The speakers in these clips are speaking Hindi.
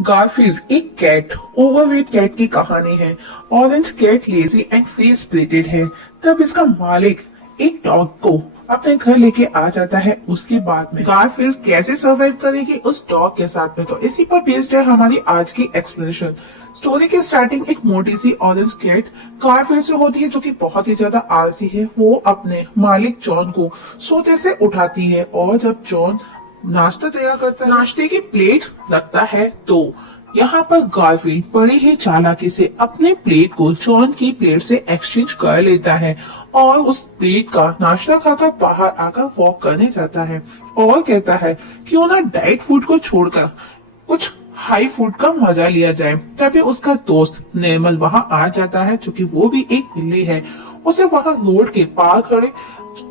गारफील्ड एक कैट ओवरवेट कैट की कहानी है। Orange cat lazy and free spirited है। तब इसका मालिक एक डॉग को अपने घर लेके आ जाता है। उसके बाद में गारफील्ड कैसे सर्वाइव करेगी उस डॉग के साथ में, तो इसी पर बेस्ड है हमारी आज की एक्सप्लेनेशन। स्टोरी की स्टार्टिंग एक मोटी सी ऑरेंज कैट गारफील्ड से होती है, जो कि बहुत ही ज्यादा आलसी है। वो अपने मालिक जॉन को सोते से उठाती है और जब जॉन नाश्ता तैयार करता है, नाश्ते की प्लेट रखता है, तो यहाँ पर गारफील्ड बड़ी ही चालाकी से अपने प्लेट को जॉन की प्लेट से एक्सचेंज कर लेता है और उस प्लेट का नाश्ता खाकर बाहर आकर वॉक करने जाता है और कहता है क्यों ना डाइट फूड को छोड़कर कुछ हाई फूड का मजा लिया जाए। तभी उसका दोस्त निर्मल वहां आ जाता है, जो कि वो भी एक बिल्ली है। उसे वहां रोड के पार खड़े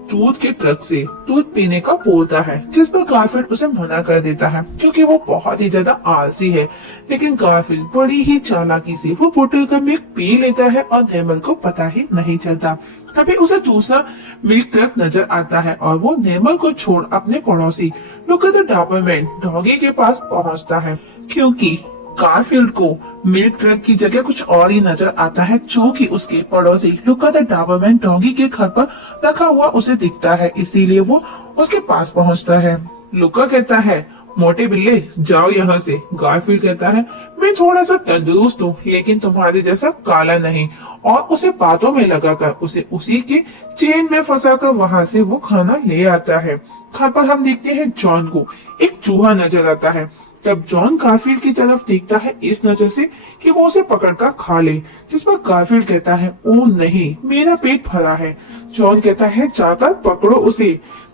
दूध के ट्रक से दूध पीने का बोलता है, जिस पर गारफील्ड उसे मना कर देता है क्योंकि वो बहुत ही ज्यादा आलसी है। लेकिन गारफील्ड बड़ी ही चालाकी से वो बोतल का मिल्क पी लेता है और निर्मल को पता ही नहीं चलता। तभी उसे दूसरा मिल्क ट्रक नजर आता है और वो निर्मल को छोड़ अपने पड़ोसी look at the Doberman doggy के पास पहुंचता है, क्योंकि गारफील्ड को मिल्क ट्रक की जगह कुछ और ही नजर आता है, जो कि उसके पड़ोसी लुका द डॉबरमैन डॉगी के घर पर रखा हुआ उसे दिखता है। इसीलिए वो उसके पास पहुंचता है। लुका कहता है मोटे बिल्ले जाओ यहाँ से। गारफील्ड कहता है मैं थोड़ा सा तंदुरुस्त हूँ, लेकिन तुम्हारे जैसा काला नहीं, और उसे बातों में लगाकर उसे उसी के चेन में फंसाकर वहाँ से वो खाना ले आता है। घर पर हम देखते हैं जॉन को एक चूहा नजर आता है। तब जॉन गारफील्ड की तरफ देखता है इस नजर से कि वो उसे पकड़कर खा ले, जिस पर गारफील्ड कहता है ओ नहीं, मेरा पेट भरा है। जॉन कहता है जाकर पकड़ो उसे।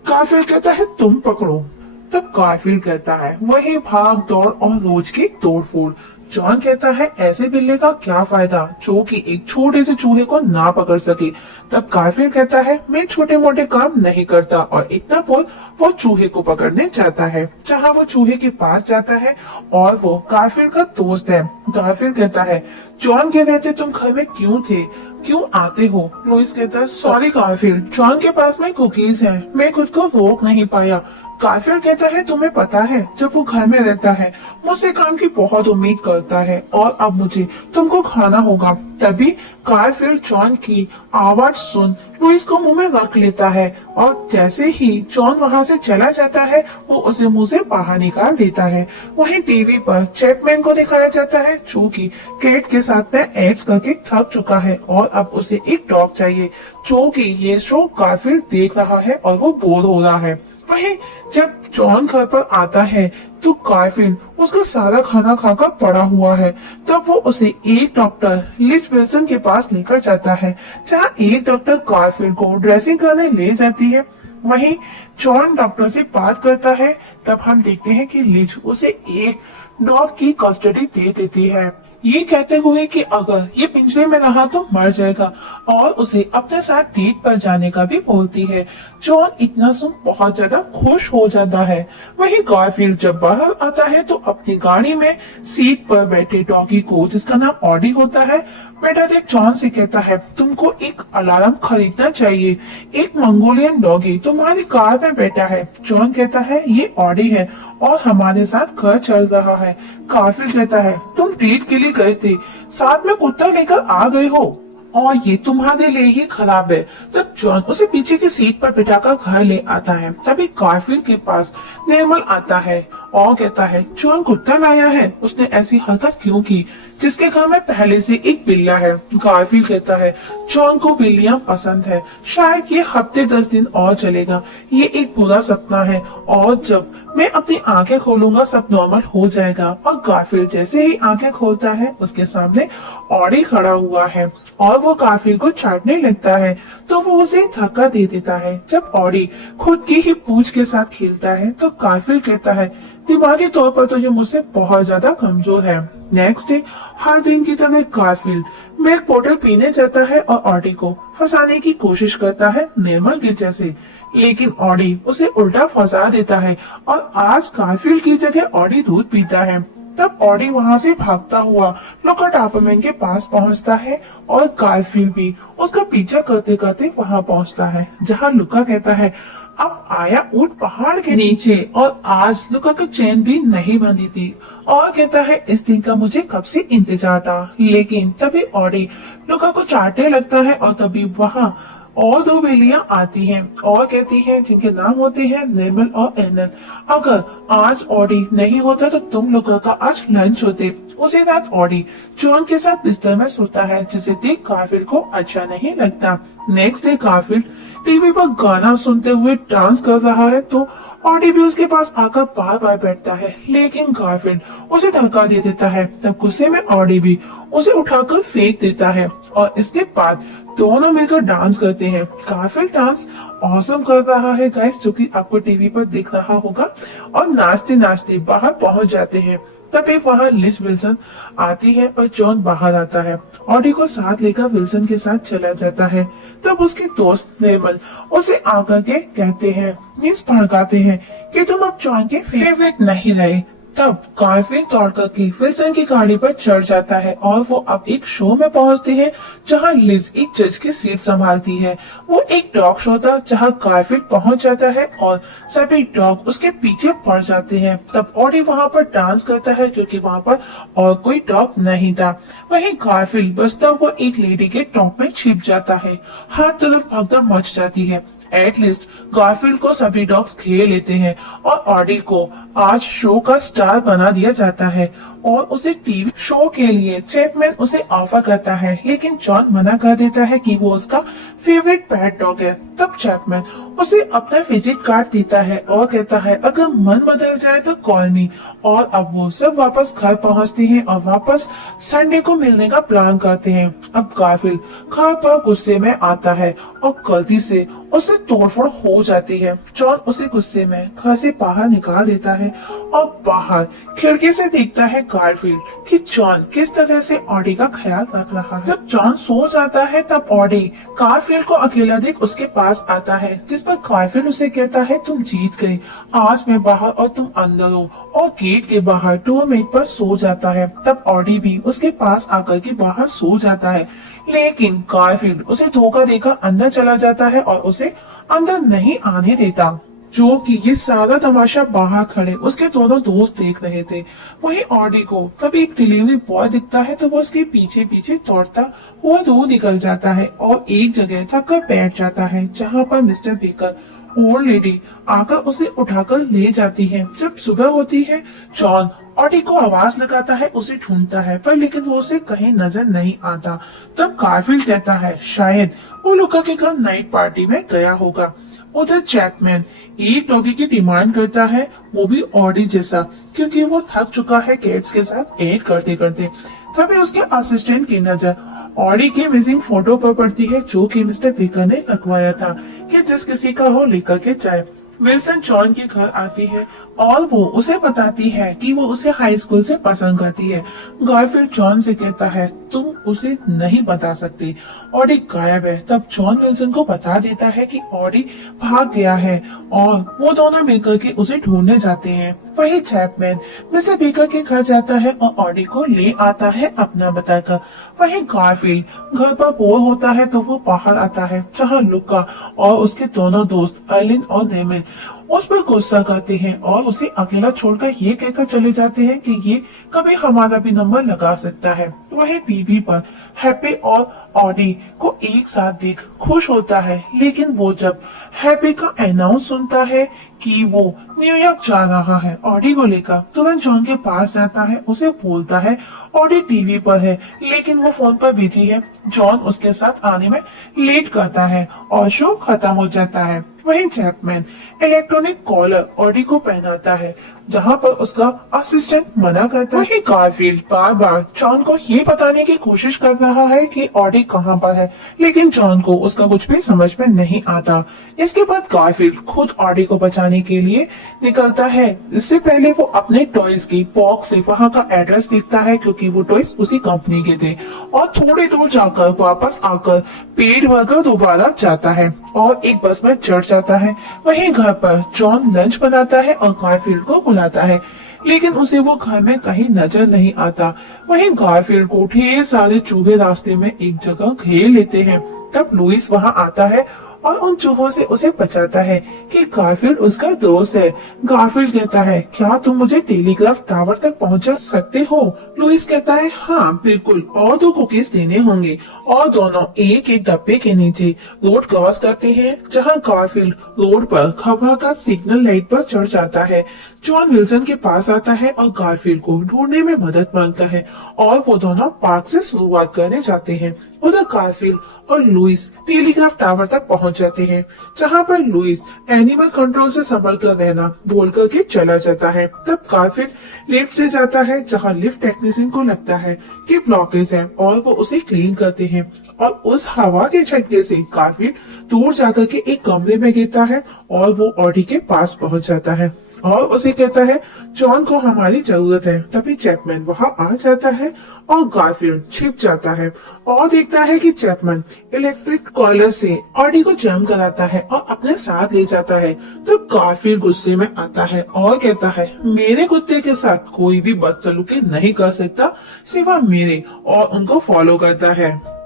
गारफील्ड कहता है तुम पकड़ो। तब गारफील्ड कहता है वही भाग दौड़ और रोज की तोड़ फोड़। जॉन कहता है ऐसे बिल्ले का क्या फायदा जो कि एक छोटे से चूहे को ना पकड़ सके। तब गारफील्ड कहता है मैं छोटे मोटे काम नहीं करता, और इतना बोल वो चूहे को पकड़ने जाता है। जहाँ वो चूहे के पास जाता है और वो गारफील्ड का दोस्त है। गारफील्ड कहता है जॉन कह रहे थे तुम घर में क्यों थे, क्यों आते हो। लुइस कहता है सॉरी गारफील्ड, जॉन के पास में कुकीज है, मैं खुद को रोक नहीं पाया। गारफील्ड कहता है तुम्हें पता है जब वो घर में रहता है मुझसे काम की बहुत उम्मीद करता है और अब मुझे तुमको खाना होगा। तभी गारफील्ड जॉन की आवाज सुन लुइस को मुंह में रख लेता है, और जैसे ही जॉन वहां से चला जाता है वो उसे मुंह से बाहर निकाल देता है। वहीं टीवी पर चैपमैन को दिखाया जाता है, जो कि कैट के साथ में एड्स करके थक चुका है और अब उसे एक डॉग चाहिए, जो कि ये शो गारफील्ड देख रहा है और वो बोर हो रहा है। वहीं जब जॉन घर पर आता है तो गारफील्ड उसका सारा खाना खाकर पड़ा हुआ है। तब वो उसे एक डॉक्टर लिज विल्सन के पास लेकर जाता है, जहाँ एक डॉक्टर गारफील्ड को ड्रेसिंग करने ले जाती है। वहीं जॉन डॉक्टर से बात करता है। तब हम देखते हैं कि लिज उसे एक डॉग की कस्टडी दे देती है, ये कहते हुए कि अगर ये पिंजरे में रहा तो मर जाएगा, और उसे अपने साथ डेट पर जाने का भी बोलती है। जॉन इतना सुन बहुत ज्यादा खुश हो जाता है। वहीं गारफील्ड जब बाहर आता है तो अपनी गाड़ी में सीट पर बैठे डॉगी को, जिसका नाम ऑडी होता है, बेटा देख जॉन से कहता है तुमको एक अलार्म खरीदना चाहिए, एक मंगोलियन डॉगी तुम्हारी कार में बैठा है। जॉन कहता है ये ऑडी है और हमारे साथ घर चल रहा है। गारफील्ड कहता है तुम डेट के लिए गए थे, साथ में कुत्ता लेकर आ गए हो और ये तुम्हारे लिए ही खराब है। तब जॉन उसे पीछे की सीट पर बिठाकर घर ले आता है। तभी गारफील्ड के पास निर्मल आता है और कहता है जॉन कुत्ता लाया है, उसने ऐसी हरकत क्यों की जिसके घर में पहले से एक बिल्ला है। गारफील्ड कहता है जॉन को बिल्लियां पसंद है, शायद ये हफ्ते 10 दिन और चलेगा, ये एक बुरा सपना है और जब मैं अपनी आंखें खोलूंगा सब नॉर्मल हो जाएगा। और गारफील्ड जैसे ही आंखें खोलता है उसके सामने ऑडी खड़ा हुआ है और वो गारफील्ड को चाटने लगता है, तो वो उसे धक्का दे देता है। जब ऑडी खुद की ही पूंछ के साथ खेलता है तो गारफील्ड कहता है दिमागी तौर पर तो ये मुझसे बहुत ज्यादा कमजोर है। नेक्स्ट डे हर दिन की तरह गारफील्ड मिल्क बोतल पीने जाता है और ऑडी को फंसाने की कोशिश करता है निर्मल के जैसे, लेकिन ऑडी उसे उल्टा फंसा देता है और आज गारफील्ड की जगह ऑडी दूध पीता है। तब ऑडी वहाँ से भागता हुआ लुका डॉबरमैन के पास पहुँचता है और गारफील्ड भी उसका पीछा करते करते वहाँ पहुँचता है, जहाँ लुका कहता है अब आया ऊंट पहाड़ के नीचे और आज लुका की चेन भी नहीं बंधी थी और कहता है इस दिन का मुझे कब से इंतजार था। लेकिन तभी ऑडी लुका को चाटने लगता है और तभी वहाँ और दो बिल्लियां आती हैं और कहती हैं जिनके नाम होते हैं निर्मल और एनल। अगर आज ऑडी नहीं होता तो तुम लोगों का आज लंच होते। उसी रात ऑडी जॉन के साथ बिस्तर में सोता है जिसे देख गारफील्ड को अच्छा नहीं लगता। नेक्स्ट डे गारफील्ड टीवी पर गाना सुनते हुए डांस कर रहा है तो ऑडी भी उसके पास आकर बार बार बैठता है, लेकिन गारफील्ड उसे धक्का दे देता है। तब गुस्से में ऑडी भी उसे उठाकर फेंक देता है और इसके बाद दोनों मिलकर डांस करते हैं। गारफील्ड डांस ऑसम कर रहा है गाइस, जो कि आपको टीवी पर दिख रहा होगा, और नाचते नाचते बाहर पहुंच जाते हैं। तभी वहाँ लिज विल्सन आती है और जॉन बाहर आता है। ऑडी को साथ लेकर विल्सन के साथ चला जाता है। तब उसके दोस्त निर्मल उसे आकर के कहते हैं, मीन्स भड़काते हैं कि तुम अब जॉन के फेवरेट नहीं रहे। तब गारफील्ड दौड़ करके विल्सन की गाड़ी पर चढ़ जाता है और वो अब एक शो में पहुंचते हैं जहां लिज एक जज की सीट संभालती है। वो एक डॉग शो था जहां गारफील्ड पहुंच जाता है और सभी डॉग उसके पीछे पड़ जाते हैं। तब ऑडी वहां पर डांस करता है क्योंकि वहां पर और कोई डॉग नहीं था। वहीं गारफील्ड बचता हुआ एक लेडी के टॉप में छिप जाता है। हर तरफ भगदड़ मच जाती है। एटलीस्ट गारफील्ड को सभी डॉग्स खेल लेते हैं और ऑडी को आज शो का स्टार बना दिया जाता है और उसे टीवी शो के लिए चैपमैन उसे ऑफर करता है, लेकिन जॉन मना कर देता है कि वो उसका फेवरेट पेट डॉग है। तब चैपमैन उसे अपना विजिट कार्ड देता है और कहता है अगर मन बदल जाए तो कॉल मी। और अब वो सब वापस घर पहुंचते हैं और वापस संडे को मिलने का प्लान करते हैं। अब गारफील्ड घर पर गुस्से में आता है और गलती से उससे तोड़फोड़ हो जाती है। जॉन उसे गुस्से में घर से बाहर निकाल देता है और बाहर खिड़की से देखता है गारफील्ड कि जॉन किस तरह से ऑडी का ख्याल रख रहा है। जब जॉन सो जाता है तब ऑडी गारफील्ड को अकेला देख उसके पास आता है, जिस पर गारफील्ड उसे कहता है तुम जीत गए, आज मैं बाहर और तुम अंदर हो, और गेट के बाहर डोरमेट पर सो जाता है। तब ऑडी भी उसके पास आकर के बाहर सो जाता है, लेकिन गारफील्ड उसे धोखा देकर अंदर चला जाता है और उसे अंदर नहीं आने देता। जो कि ये सारा तमाशा बाहर खड़े उसके दोनों दोस्त देख रहे थे। वहीं ऑडी को तब एक डिलीवरी बॉय दिखता है तो वो उसके पीछे पीछे दौड़ता हुआ दूर निकल जाता है और एक जगह थक कर बैठ जाता है जहाँ पर मिस्टर बेकर ओल्ड लेडी आकर उसे उठाकर ले जाती है। जब सुबह होती है जॉन ऑडी को आवाज लगाता है, उसे ढूंढता है पर लेकिन वो उसे कहीं नजर नहीं आता। तब गारफील्ड कहता है शायद वो लुका के घर नाइट पार्टी में गया होगा। उधर चैपमैन एक डॉगी की डिमांड करता है, वो भी ऑडी जैसा, क्योंकि वो थक चुका है कैट्स के साथ एड करते करते। तभी उसके असिस्टेंट की नजर ऑडी की मिसिंग फोटो पर पड़ती है जो कि मिस्टर बेकर ने लगवाया था कि जिस किसी का हो लेकर के जाए। विल्सन जॉन के घर आती है और वो उसे बताती है कि वो उसे हाई स्कूल से पसंद करती है। गारफील्ड जॉन से कहता है तुम उसे नहीं बता सकती, ऑडी गायब है। तब जॉन विल्सन को बता देता है कि ऑडी भाग गया है और वो दोनों मिलकर के उसे ढूंढने जाते हैं। वही चैपमैन मिस्टर बेकर के घर जाता है और ऑडी को ले आता है अपना बताकर। वही गारफील्ड घर पर बोर होता है तो वो बाहर आता है जहाँ लुका और उसके दोनों दोस्त अर्लिन और नेमिल उस पर गुस्सा करते हैं और उसे अकेला छोड़कर ये कहकर चले जाते हैं कि ये कभी हमारा भी नंबर लगा सकता है। वही टीवी पर हैप्पी और ऑडी को एक साथ देख खुश होता है, लेकिन वो जब हैप्पी का अनाउंस सुनता है कि वो न्यूयॉर्क जा रहा है ऑडी को लेकर, तुरंत जॉन के पास जाता है, उसे बोलता है ऑडी टीवी पर है लेकिन वो फोन पर बिजी है। जॉन उसके साथ आने में लेट करता है और शो खत्म हो जाता है। वहीं चैपमैन इलेक्ट्रॉनिक कॉलर ऑडी को पहनाता है जहां पर उसका असिस्टेंट मना करता है। वहीं गारफील्ड बार बार जॉन को ये बताने की कोशिश कर रहा है कि ऑडी कहां पर है, लेकिन जॉन को उसका कुछ भी समझ में नहीं आता। इसके बाद गारफील्ड खुद ऑडी को बचाने के लिए निकलता है। इससे पहले वो अपने टॉयज की बॉक्स से वहां का एड्रेस देखता है क्योंकि वो टॉयज उसी कंपनी के थे, और थोड़ी दूर जाकर वापस आकर पेट भरकर दोबारा जाता है और एक बस में चढ़ जाता है। वहीं घर पर जॉन लंच बनाता है और गारफील्ड को बुलाता है, लेकिन उसे वो घर में कहीं नजर नहीं आता। वहीं गारफील्ड को ढेर सारे चूहे रास्ते में एक जगह घेर लेते हैं। तब लुइस वहां आता है और उन चूहों से उसे बचाता है कि गारफील्ड उसका दोस्त है। गारफील्ड कहता है, क्या तुम मुझे टेलीग्राफ टावर तक पहुंचा सकते हो? लुइस कहता है, हाँ बिल्कुल, और 2 कुकीज देने होंगे। और दोनों एक एक डब्बे के नीचे रोड क्रॉस करते हैं, जहाँ गारफील्ड रोड पर घबराकर सिग्नल लाइट पर चढ़ जाता है। जॉन विल्सन के पास आता है और गारफील्ड को ढूंढने में मदद मांगता है और वो दोनों पार्क से शुरुआत करने जाते हैं। उधर गारफील्ड और लुइस टेलीग्राफ टावर तक पहुंच जाते हैं, जहां पर लुइस एनिमल कंट्रोल से संभल कर रहना बोल करके चला जाता है। तब गारफील्ड लिफ्ट से जाता है, जहां लिफ्ट टेक्नीशियन को लगता है कि ब्लॉकेज है और वो उसे क्लीन करते हैं। और उस हवा के झटके से गारफील्ड दूर जाकर के एक कमरे में गिरता है और वो ऑडी के पास पहुंच जाता है और उसे कहता है, जॉन को हमारी जरूरत है। तभी चैपमैन वहां आ जाता है और गारफील्ड छिप जाता है और देखता है कि चैपमैन इलेक्ट्रिक कॉलर से ऑडी को जैम कराता है और अपने साथ ले जाता है। तो गारफील्ड गुस्से में आता है और कहता है, मेरे कुत्ते के साथ कोई भी बदसलूकी नहीं कर सकता सिवा मेरे, और उनको फॉलो करता है।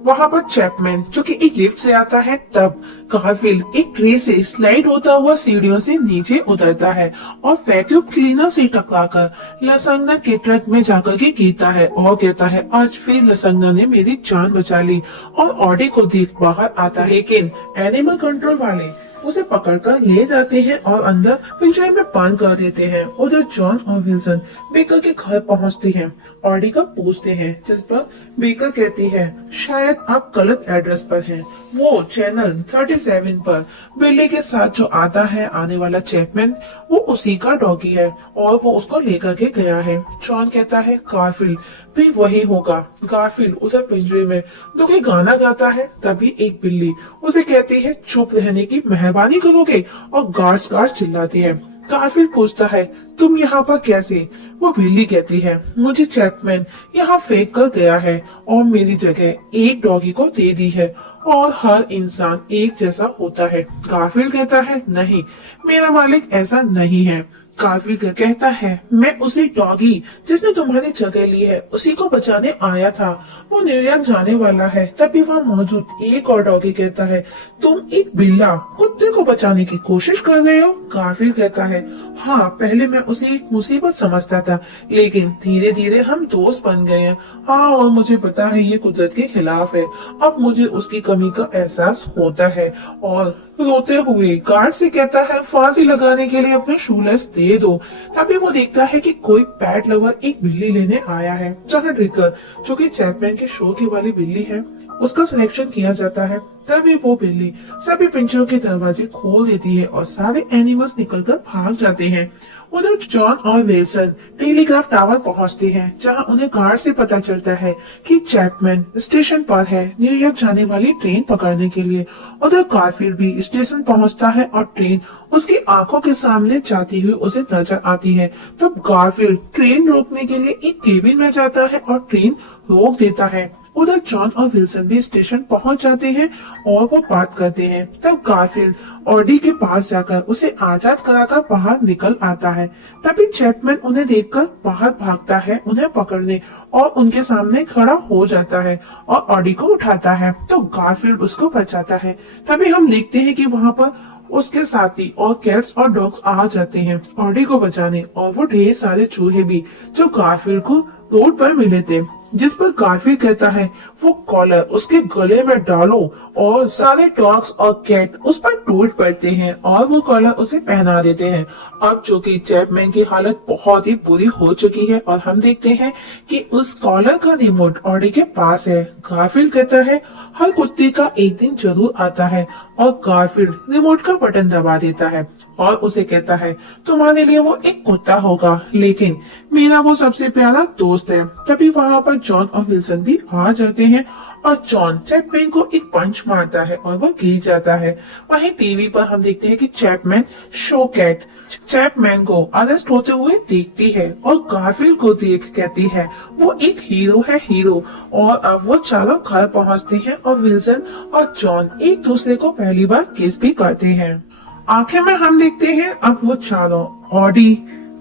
वहां पर चैपमैन जो कि एक लिफ्ट से आता है, तब गारफील्ड एक ट्रे से स्लाइड होता हुआ सीढ़ियों से नीचे उतरता है और वैक्यूम क्लीनर से टकराकर लसंगना के ट्रक में जाकर के गिरता है और कहता है, आज फिर लसंगना ने मेरी जान बचा ली। और ऑडी को देख बाहर आता है, लेकिन एनिमल कंट्रोल वाले उसे पकड़कर ले जाते हैं और अंदर पिंजरे में बंद कर देते हैं। उधर जॉन और विल्सन बेकर के घर पहुंचते हैं, ऑडी का पूछते हैं, जिस पर बेकर कहती है, शायद आप गलत एड्रेस पर हैं। वो चैनल 37 पर बिल्ली के साथ जो आता है आने वाला चैपमैन, वो उसी का डॉगी है और वो उसको लेकर के गया है। जॉन कहता है, गारफील्ड भी वही होगा। गारफील्ड उधर पिंजरे में दुखी गाना गाता है, तभी एक बिल्ली उसे कहती है, चुप रहने की मेहरबानी करोगे? और गार्ड्स चिल्लाती है। गारफील्ड पूछता है, तुम यहाँ पर कैसे? वो बिल्ली कहती है, मुझे चैपमैन यहाँ फेंक कर गया है और मेरी जगह एक डॉगी को दे दी है और हर इंसान एक जैसा होता है। गारफील्ड कहता है, नहीं, मेरा मालिक ऐसा नहीं है। गारफील्ड कहता है, मैं उसी डॉगी जिसने तुम्हारी जगह ली है उसी को बचाने आया था। वो न्यूयॉर्क जाने वाला है। तभी वहाँ मौजूद एक और डॉगी कहता है, तुम एक बिल्ला कुत्ते को बचाने की कोशिश कर रहे हो? गारफील्ड कहता है, हाँ, पहले मैं उसे एक मुसीबत समझता था, लेकिन धीरे धीरे हम दोस्त बन गए हैं। हाँ, और मुझे पता है ये कुदरत के खिलाफ है। अब मुझे उसकी कमी का एहसास होता है। और रोते हुए गार्ड से कहता है, फांसी लगाने के लिए अपने शूलेस दे दो। तभी वो देखता है कि कोई पैट लवर एक बिल्ली लेने आया है, जहाँ ट्रिकर जो कि चैपमैन के शो की वाली बिल्ली है, उसका सिलेक्शन किया जाता है। तभी वो बिल्ली सभी पिंजरों के दरवाजे खोल देती है और सारे एनिमल्स निकलकर भाग जाते हैं। उधर जॉन और विल्सन टेलीग्राफ टावर पहुंचते हैं, जहां उन्हें गार्ड से पता चलता है कि चैपमैन स्टेशन पर है न्यूयॉर्क जाने वाली ट्रेन पकड़ने के लिए। उधर गारफील्ड भी स्टेशन पहुंचता है और ट्रेन उसकी आंखों के सामने जाती हुई उसे नजर आती है। तब गारफील्ड ट्रेन रोकने के लिए एक केबिन में जाता है और ट्रेन रोक देता है। उधर जॉन और विल्सन भी स्टेशन पहुंच जाते हैं और वो बात करते हैं। तब गारफील्ड ऑडी के पास जाकर उसे आजाद कराकर बाहर निकल आता है। तभी चैपमैन उन्हें देखकर बाहर भागता है उन्हें पकड़ने और उनके सामने खड़ा हो जाता है और ऑडी को उठाता है। तो गारफील्ड उसको बचाता है। तभी हम देखते हैं कि वहाँ पर उसके साथी और कैट्स और डॉग्स आ जाते हैं ऑडी को बचाने, और वो ढेर सारे चूहे भी जो गारफील्ड को रोड पर मिले थे, जिस पर गारफील्ड कहता है, वो कॉलर उसके गले में डालो, और सारे डॉग्स और कैट उस पर टूट पड़ते हैं और वो कॉलर उसे पहना देते हैं। अब जो कि चैपमैन की हालत बहुत ही बुरी हो चुकी है और हम देखते हैं कि उस कॉलर का रिमोट ऑडी के पास है। गारफील्ड कहता है, हर कुत्ते का एक दिन जरूर आता है, और गारफील्ड रिमोट का बटन दबा देता है और उसे कहता है, तुम्हारे लिए वो एक कुत्ता होगा, लेकिन मेरा वो सबसे प्यारा दोस्त है। तभी वहाँ पर जॉन और विल्सन भी आ जाते हैं और जॉन चैपमैन को एक पंच मारता है और वो गिर जाता है। वहीं टीवी पर हम देखते हैं कि चैपमैन शो कैट चैपमैन को अरेस्ट होते हुए देखती है और गारफील्ड को देख कहती है, वो एक हीरो है, हीरो। और अब वो चारों घर पहुँचते हैं और विल्सन और जॉन एक दूसरे को पहली बार किस भी करते हैं। आखिर में हम देखते हैं अब वो चारों ऑडी,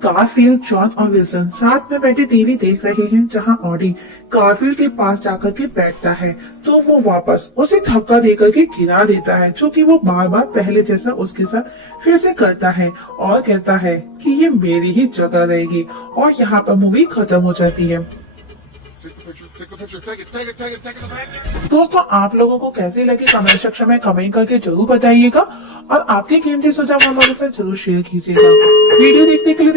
गारफील्ड, जॉन और विल्सन साथ में बैठे टीवी देख रहे हैं, जहां ऑडी गारफील्ड के पास जाकर के बैठता है तो वो वापस उसे धक्का देकर के गिरा देता है, जो कि वो बार बार पहले जैसा उसके साथ फिर से करता है और कहता है कि ये मेरी ही जगह रहेगी। और यहाँ पर मूवी खत्म हो जाती है। दोस्तों, आप लोगों को कैसी लगी कमेंट सेक्शन में कमेंट करके जरूर बताइएगा और आपके कीमती सुझाव हमारे साथ जरूर शेयर कीजिएगा। वीडियो देखने के लिए